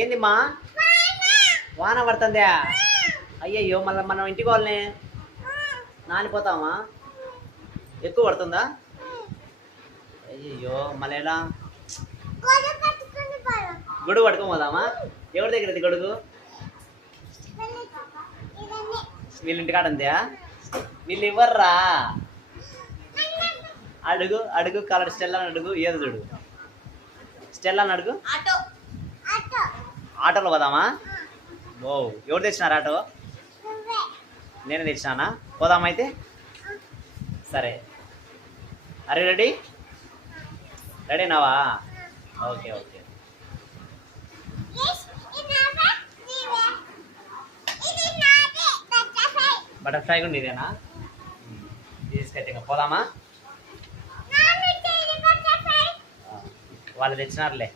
ఏంది మా వాన పడుతుందా? అయ్యయ్యో మళ్ళీ మనం ఇంటికి వాళ్ళని నానిపోతామా? ఎక్కువ పడుతుందా? అయ్యయ్యో మళ్ళీ ఎలా? గొడుగు పట్టుకొని పోదామా? ఎవరి దగ్గర ఇది గొడుగు? వీళ్ళ ఇంటికాడ ఉందా? వీళ్ళు ఇవ్వర్రా. అడుగు అడుగు కలర్ స్టెల్లాని అడుగు. ఏదో చూడు స్టెల్లాని అడుగు. ఆటోలో పోదామా? ఓ ఎవరు తెచ్చినారు ఆటో? నేనే తెచ్చినానా? పోదామా అయితే? సరే. అరే రెడీ రెడీనావా? Okay okay. బటర్ఫ్లై కూడా ఇదేనా? తీసుకెట్టి పోదామా? వాళ్ళు తెచ్చినారులే.